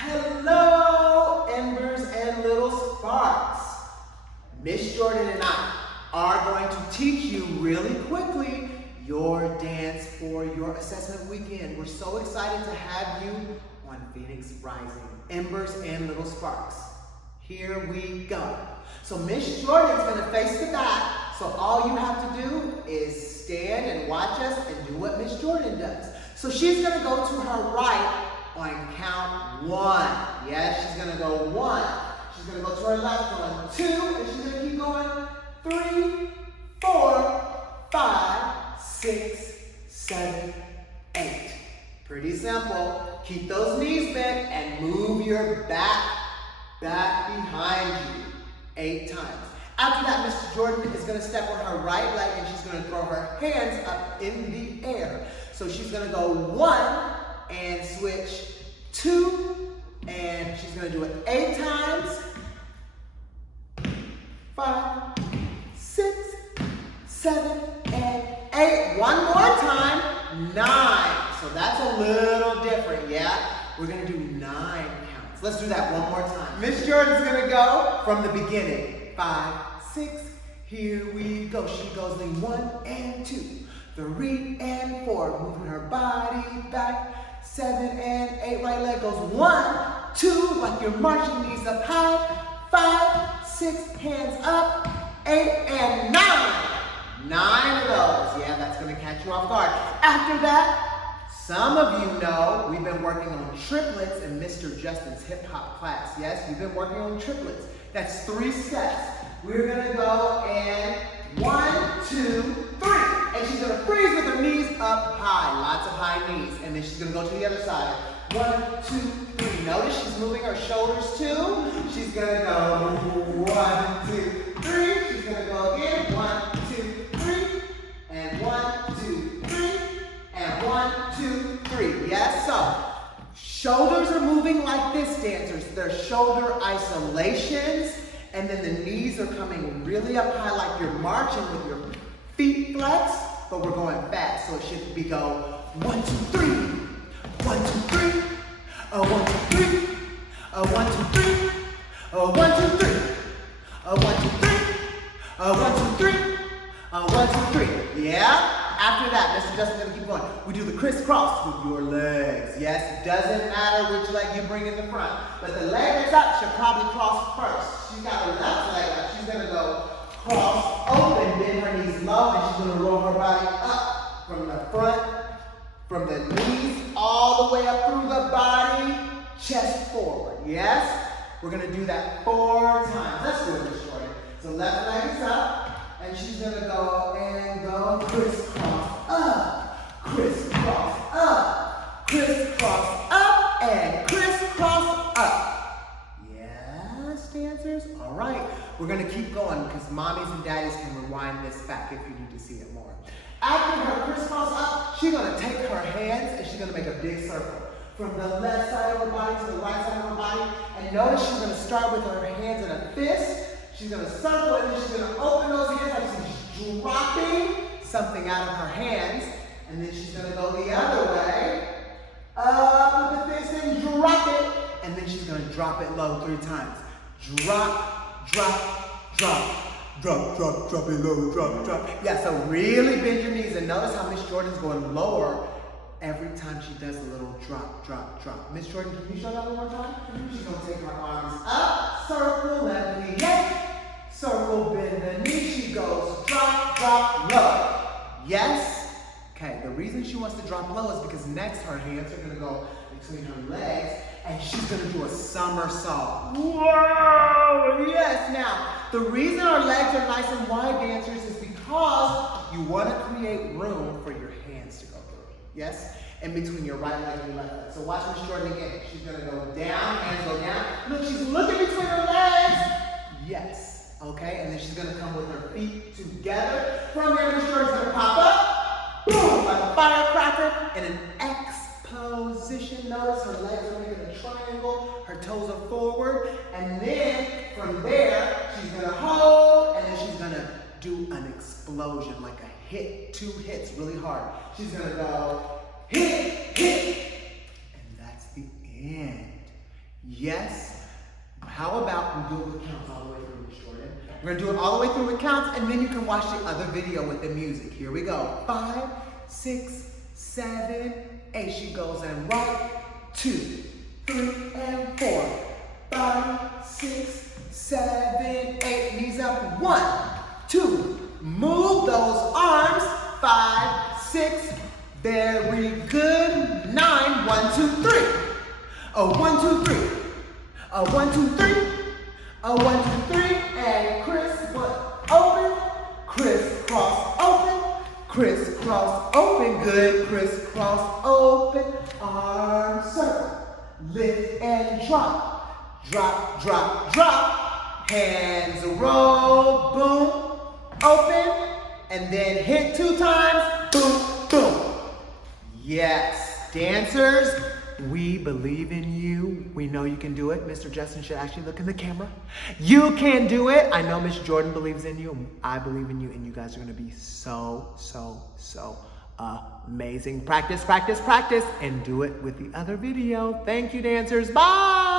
Hello, Embers and little sparks. Miss Jordan and I are going to teach you really quickly your dance for your assessment weekend. We're so excited to have you on Phoenix Rising, Embers and little sparks. Here we go. So Miss Jordan's going to face the back, so all you have to do is stand and watch us and do what Miss Jordan does. So she's going to go to her right on count 1. Yes, she's going to go 1. She's going to go to her left on 2, and she's going to keep going 3, 4, 5, 6, 7, 8. Pretty simple. Keep those knees bent and move your back behind you 8 times. After that, Mr. Jordan is going to step on her right leg and she's going to throw her hands up in the air. So she's going to go 1 and switch 2, and she's going to do it 8 times. 5, 6, 7, and 8. One more time, 9. So that's a little different, yeah? We're going to do 9 counts. Let's do that one more time. Miss Jordan's going to go from the beginning. 5, 6, here we go. She goes in 1 and 2, 3 and 4, moving her body back. 7 and 8, right leg goes 1, 2, like you're marching, knees up high. 5, 6, hands up. 8 and 9. 9 of those. Yeah, that's going to catch you off guard. After that, some of you know we've been working on triplets in Mr. Justin's hip hop class. Yes, we've been working on triplets. That's 3 steps. We're going to go in 1, 2, 3. And she's going to freeze with her knees up high. Lots of high knees. And then she's going to go to the other side. 1, 2, 3. Notice she's moving her shoulders too. She's going to go 1, 2, 3. She's going to go again. 1, 2, 3. And 1, 2, 3. And 1, 2, 3. Yes, so shoulders are moving like this, dancers. They're shoulder isolations. And then the knees are coming really up high like you're marching with your feet flexed, but we're going fast. So it should be go 1, 2, 3. 1, 2, 3. 1, 2, 3. 1, 2, 3. 1, 2, 3. 1, 2, 3. 1, 2, 3. 1, 2, 3. Yeah? After that, Mr. Justin's going to keep going. We do the crisscross with your legs. Yes, it doesn't matter which leg you bring in the front. But the leg that's up should probably cross first. She's got her left leg up. She's going to go cross, open, bend her knees low, and she's going to roll her body up from the front, from the knees, all the way up through the body, chest forward. Yes? We're going to do that 4 times. Let's do it, Miss Jordan. So left leg is up. And she's going to go and go crisscross up, crisscross up, crisscross up, and crisscross up. Yes, dancers? All right. We're going to keep going because mommies and daddies can rewind this back if you need to see it more. After her crisscross up, she's going to take her hands and she's going to make a big circle. From the left side of her body to the right side of her body. And notice she's going to start with her hands in a fist. She's going to circle and then she's going to open those hands like she's dropping something out of her hands. And then she's going to go the other way. Up with the fist and drop it. And then she's going to drop it low 3 times. Drop, drop, drop. Drop, drop, drop it low, drop, drop. Yeah, so really bend your knees. And notice how Miss Jordan's going lower every time she does a little drop, drop, drop. Miss Jordan, can you show that one more time? She's going to take her arms up, circle, left knee, yank. Circle, bend the knee, she goes drop, drop, low. Yes? Okay, the reason she wants to drop low is because next her hands are going to go between her legs and she's going to do a somersault. Whoa! Yes, now, the reason our legs are nice and wide, dancers, is because you want to create room for your hands to go through. Yes? In between your right leg and your left leg. So watch Miss Jordan again. She's going to go down, hands go down. Look, she's looking between her legs. Yes. Okay, and then she's going to come with her feet together. From there, Miss Jordan's going to pop up, boom, like a firecracker, in an X position. Notice her legs are making a triangle, her toes are forward, and then from there, she's going to hold, and then she's going to do an explosion, like a hit, 2 hits really hard. She's going to go hit, hit, and that's the end. Yes. How about we do it with counts all the way through, Miss Jordan? We're gonna do it all the way through with counts, and then you can watch the other video with the music. Here we go. 5, 6, 7, 8. She goes in 1, 2, 3, and 4. 5, 6, 7, 8. Knees up. 1, 2. Move those arms. 5, 6. Very good. 9. 1, 2, 3. A 1, 2, 3. A 1, 2, 3. A 1, 2, 3. And open. Crisscross open. Crisscross open. Good. Crisscross open. Arm circle. Lift and drop. Drop, drop, drop. Hands roll. Boom. Open. And then hit 2 times. Boom, boom. Yes. Dancers, we believe in you. We know you can do it. Mr. Justin should actually look in the camera. You can do it. I know Miss Jordan believes in you. I believe in you. And you guys are going to be so amazing. Practice, practice, practice. And do it with the other video. Thank you, dancers. Bye.